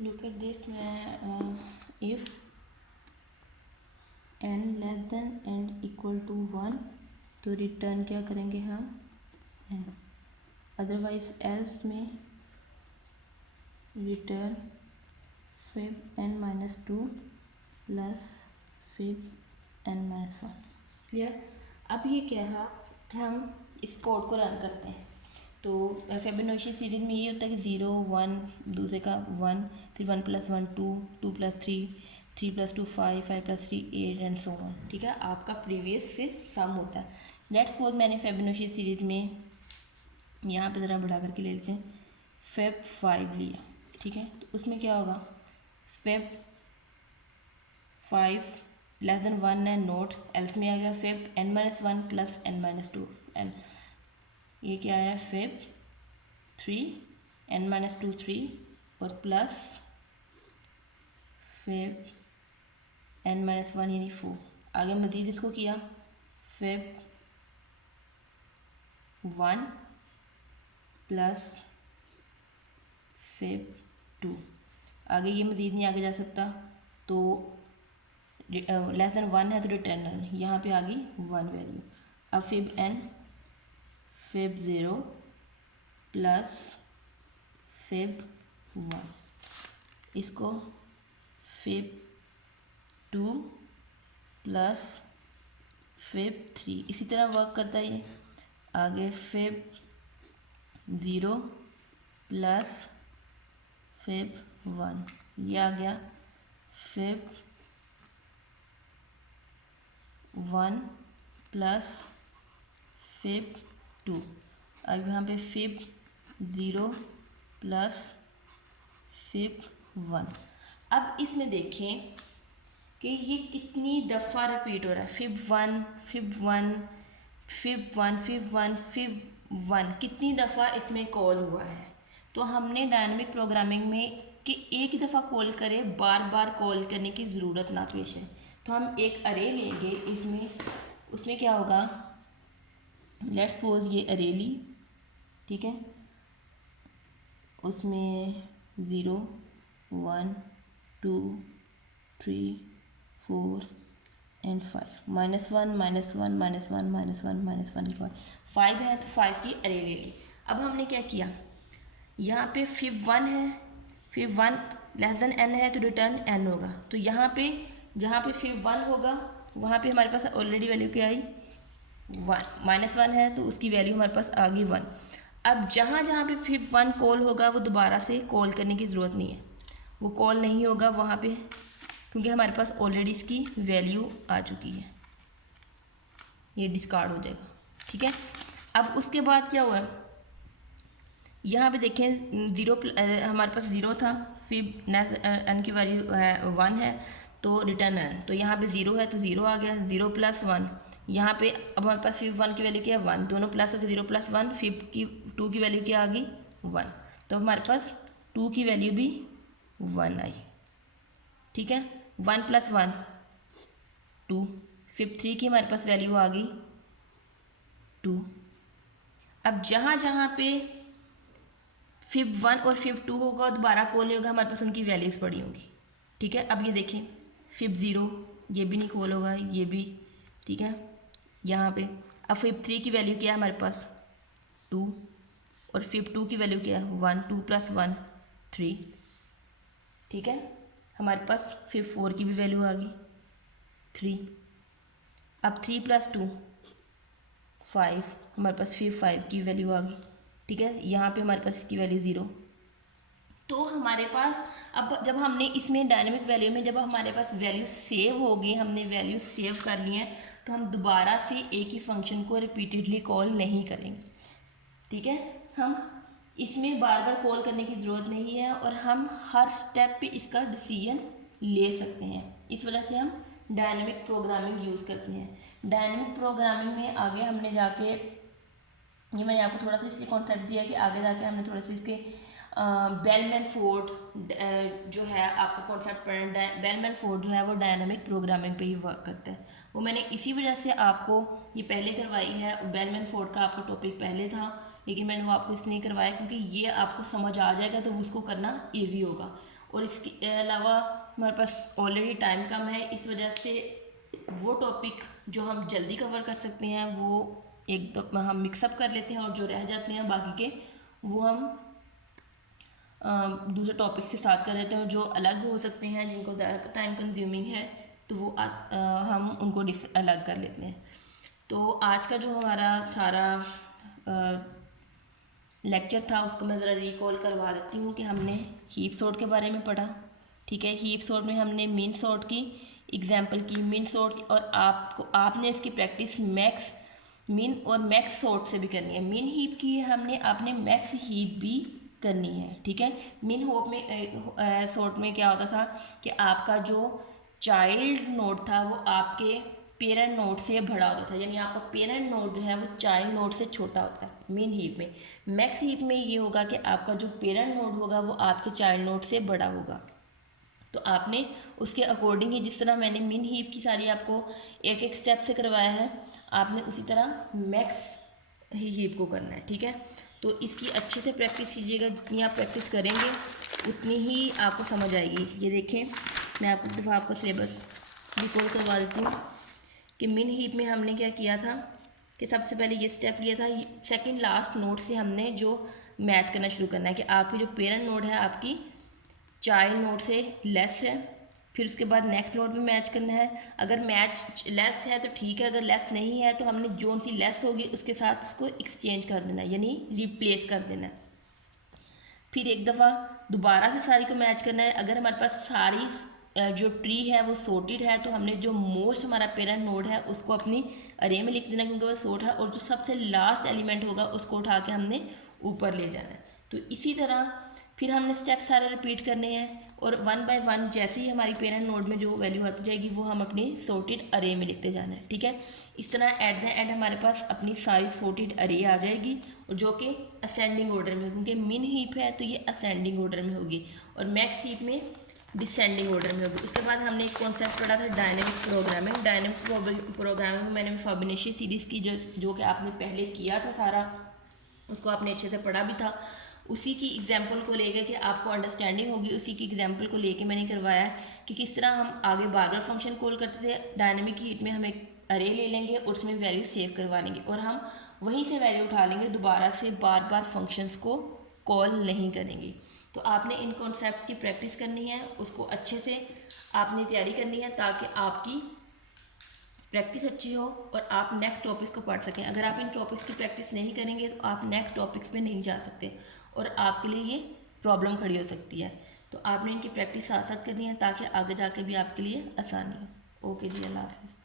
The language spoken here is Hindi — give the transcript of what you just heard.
लुक एट दिस मैं if n less than and equal to 1 तो रिटर्न क्या करेंगे हम n, अदरवाइज एल्स में return fib n-2 plus fib n-1। Clear. अब ये क्या है कि हम इस कोड को रन करते हैं तो फिबोनाची सीरीज में ये होता है कि 0 1 दूसरे का 1 फिर 1 + 1 2 2 + 3 3 + 2 5 5 + 3 8 एंड सो ऑन। ठीक है, आपका प्रीवियस से सम होता है। लेट्स सपोज मैंने फिबोनाची सीरीज में यहाँ पे ज़रा बढ़ा करके ले लेते हैं फिब 5 लिया। ठीक है, तो उसमें क्या होगा फिब 5 लेस देन 1 है नोट एल्स में आ गया fib n-1 plus n-2 N ये क्या है फिब 3 n-2 3 और प्लस फिब n-1 यानी 4। आगे मज़ीद इसको किया फिब 1 प्लस फिब 2। आगे ये मज़ीद नहीं आगे जा सकता तो लेस देन 1 है तो रिटर्न यहाँ पे आ गई 1 वैल्यू। अब fib n fib 0 plus fib 1 इसको फिब 2 प्लस फिब 3 इसी तरह वर्क करता है ये। आगे फिब 0 प्लस फिब 1 ये आ गया फिब 1 प्लस फिब 2। अब यहाँ पे फिब 0 प्लस फिब 1। अब इसमें देखें कि ये कितनी दफ़ा रिपीट हो रहा है fib 1 fib 1 fib 1 fib 1 fib 1 कितनी दफ़ा इसमें कॉल हुआ है। तो हमने डायनामिक प्रोग्रामिंग में कि एक ही दफ़ा कॉल करें बार बार कॉल करने की ज़रूरत ना पेश है। तो हम एक अरे लेंगे इसमें उसमें क्या होगा लेट्स सपोज ये अरे ली। ठीक है, उसमें 0 1 2 3 4 एंड 5 -1 -1 -1 -1 -1 के बाद 5 है तो 5 की अरे ले ली। अब हमने क्या किया यहाँ पे फिब 1 है फिब 1 लेस देन n है तो रिटर्न n होगा। तो यहाँ पे जहाँ पे फिब 1 होगा वहाँ पे हमारे पास ऑलरेडी वैल्यू क्या आई 1 -1 है तो उसकी वैल्यू हमारे पास आ गई 1। अब जहाँ जहाँ पे फिब 1 कॉल होगा वो दोबारा से कॉल करने की ज़रूरत नहीं है, वो कॉल नहीं होगा वहाँ पे क्योंकि हमारे पास ऑलरेडी इसकी वैल्यू आ चुकी है, ये डिस्कार्ड हो जाएगा। ठीक है, अब उसके बाद क्या हुआ यहाँ पे देखें 0 हमारे पास 0 था फिब n की वैल्यू 1 है तो रिटर्न n। तो यहाँ पे 0 है तो 0 आ गया 0 + 1। यहाँ पे अब हमारे पास फिब 1 की वैल्यू क्या है 1, दोनों प्लस होकर 0 + 1 फिब की 2 की वैल्यू क्या आ गई 1। तो हमारे पास 2 की वैल्यू भी 1 आई। ठीक है, 1 + 1 2 फिब 3 की हमारे पास वैल्यू आ गई 2। अब जहाँ जहाँ पे फिब 1 और फिब 2 होगा दोबारा कॉल नहीं होगा, हमारे पास उनकी वैल्यूज़ पड़ी होंगी। ठीक है, अब ये देखें फिब 0 ये भी नहीं कॉल होगा ये भी। ठीक है, यहाँ पे अब फिब 3 की वैल्यू क्या है हमारे पास 2 और फिब 2 की वैल्यू क्या है 1 2 + 1 3। ठीक है, हमारे पास फिब 4 की भी वैल्यू आ गई 3। अब 3 + 2 5 हमारे पास फिब 5 की वैल्यू आ गई। ठीक है, यहाँ पे हमारे पास इसकी वैल्यू 0। तो हमारे पास अब जब हमने इसमें डायनेमिक वैल्यू में जब हमारे पास वैल्यू सेव हो गई, हमने वैल्यू सेव कर ली है तो हम दोबारा से एक ही फंक्शन को रिपीटेडली कॉल नहीं करेंगे। ठीक है, हम इसमें बार बार कॉल करने की ज़रूरत नहीं है और हम हर स्टेप पे इसका डिसीजन ले सकते हैं। इस वजह से हम डायनेमिक प्रोग्रामिंग यूज़ करते हैं। डायनेमिक प्रोग्रामिंग में आगे हमने जाके ये मैंने आपको थोड़ा सा इससे कॉन्सेप्ट दिया कि आगे जाके हमने थोड़ा सा इसके बेलमैन फोर्ड जो है आपका कॉन्सेप्ट पढ़ना। बेलमैन फोर्ड जो है वो डायनामिक प्रोग्रामिंग पे ही वर्क करता है, वो मैंने इसी वजह से आपको ये पहले करवाई है। बेलमैन फोर्ड का आपका टॉपिक पहले था लेकिन मैंने वो आपको इसलिए करवाया क्योंकि ये आपको समझ आ जाएगा तो उसको करना ईजी होगा। और इसके अलावा हमारे पास ऑलरेडी टाइम कम है, इस वजह से वो टॉपिक जो हम जल्दी कवर कर सकते हैं वो एक दो हम मिक्सअप कर लेते हैं, और जो रह जाते हैं बाकी के वो हम दूसरे टॉपिक से स्टार्ट कर लेते हैं, और जो अलग हो सकते हैं जिनको ज़्यादा टाइम कंज्यूमिंग है तो वो हम उनको अलग कर लेते हैं। तो आज का जो हमारा सारा लेक्चर था उसको मैं ज़रा रिकॉल करवा देती हूँ कि हमने हीप सॉर्ट के बारे में पढ़ा, ठीक है। हीप सॉर्ट में हमने मीन सॉर्ट की एग्जांपल की, मीन सॉर्ट की, और आपने इसकी प्रैक्टिस मैक्स मीन और मैक्स सॉर्ट से भी करनी है। मीन हीप की है हमने, आपने मैक्स हीप भी करनी है, ठीक है। मीन होप में सॉर्ट में क्या होता था कि आपका जो चाइल्ड नोड था वो आपके पेरेंट नोड से बड़ा होता था, यानी आपका पेरेंट नोड जो है वो चाइल्ड नोड से छोटा होता है मीन हीप में। मैक्स हीप में ये होगा कि आपका जो पेरेंट नोड होगा वो आपके चाइल्ड नोड से बड़ा होगा। तो आपने उसके अकॉर्डिंग ही, जिस तरह मैंने मीन हीप की सारी आपको एक एक स्टेप से करवाया है, आपने उसी तरह मैक्स हीप को करना है, ठीक है। तो इसकी अच्छे से प्रैक्टिस कीजिएगा, जितनी आप प्रैक्टिस करेंगे उतनी ही आपको समझ आएगी। ये देखें, मैं आपको एक दफ़ा आपका सिलेबस रिकॉल करवा देती हूँ कि मीन हीप में हमने क्या किया था कि सबसे पहले ये स्टेप लिया था, सेकंड लास्ट नोड से हमने जो मैच करना शुरू करना है कि आपकी जो पेरेंट नोड है आपकी चाइल्ड नोड से लेस है, फिर उसके बाद नेक्स्ट नोड में मैच करना है। अगर मैच लेस है तो ठीक है, अगर लेस नहीं है तो हमने जो सी लेस होगी उसके साथ उसको एक्सचेंज कर देना है, यानी रिप्लेस कर देना है। फिर एक दफ़ा दोबारा से सारी को मैच करना है। अगर हमारे पास सारी जो ट्री है वो सॉर्टेड है तो हमने जो मोस्ट हमारा पेरेंट नोड है उसको अपनी अरे में लिख देना क्योंकि वो सॉर्ट है, और जो सबसे लास्ट एलिमेंट होगा उसको उठा के हमने ऊपर ले जाना है। तो इसी तरह फिर हमने स्टेप सारे रिपीट करने हैं, और वन बाय वन जैसे ही हमारी पेरेंट नोड में जो वैल्यू आती जाएगी वो हम अपनी सॉर्टेड अरे में लिखते जाना है, ठीक है। इस तरह एट द एंड हमारे पास अपनी सारी सॉर्टेड अरे आ जाएगी, और जो कि असेंडिंग ऑर्डर में, क्योंकि मिन हीप है तो ये असेंडिंग ऑर्डर में होगी, और मैक्स हीप में डिसेंडिंग ऑर्डर में होगी। उसके बाद हमने एक कॉन्सेप्ट पढ़ा था डायनेमिक प्रोग्रामिंग। डायनेमिक प्रोग्रामिंग में मैंने फाइबोनाची सीरीज़ की जो कि आपने पहले किया था सारा, उसको आपने अच्छे से पढ़ा भी था। उसी की एग्जाम्पल को लेकर के आपको अंडरस्टैंडिंग होगी, उसी की एग्जाम्पल को लेके मैंने करवाया है कि किस तरह हम आगे बार बार फंक्शन कॉल करते थे। डायनेमिक हीट में हम एक अरे ले लेंगे और उसमें वैल्यू सेव करवा लेंगे, और हम वहीं से वैल्यू उठा लेंगे, दोबारा से बार बार फंक्शंस को कॉल नहीं करेंगे। तो आपने इन कॉन्सेप्ट्स की प्रैक्टिस करनी है, उसको अच्छे से आपने तैयारी करनी है ताकि आपकी प्रैक्टिस अच्छी हो और आप नेक्स्ट टॉपिक्स को पढ़ सकें। अगर आप इन टॉपिक्स की प्रैक्टिस नहीं करेंगे तो आप नेक्स्ट टॉपिक्स पे नहीं जा सकते, और आपके लिए ये प्रॉब्लम खड़ी हो सकती है। तो आपने इनकी प्रैक्टिस साथ साथ करनी है ताकि आगे जाके भी आपके लिए आसानी हो। ओके जी, अल्लाह हाफिज़।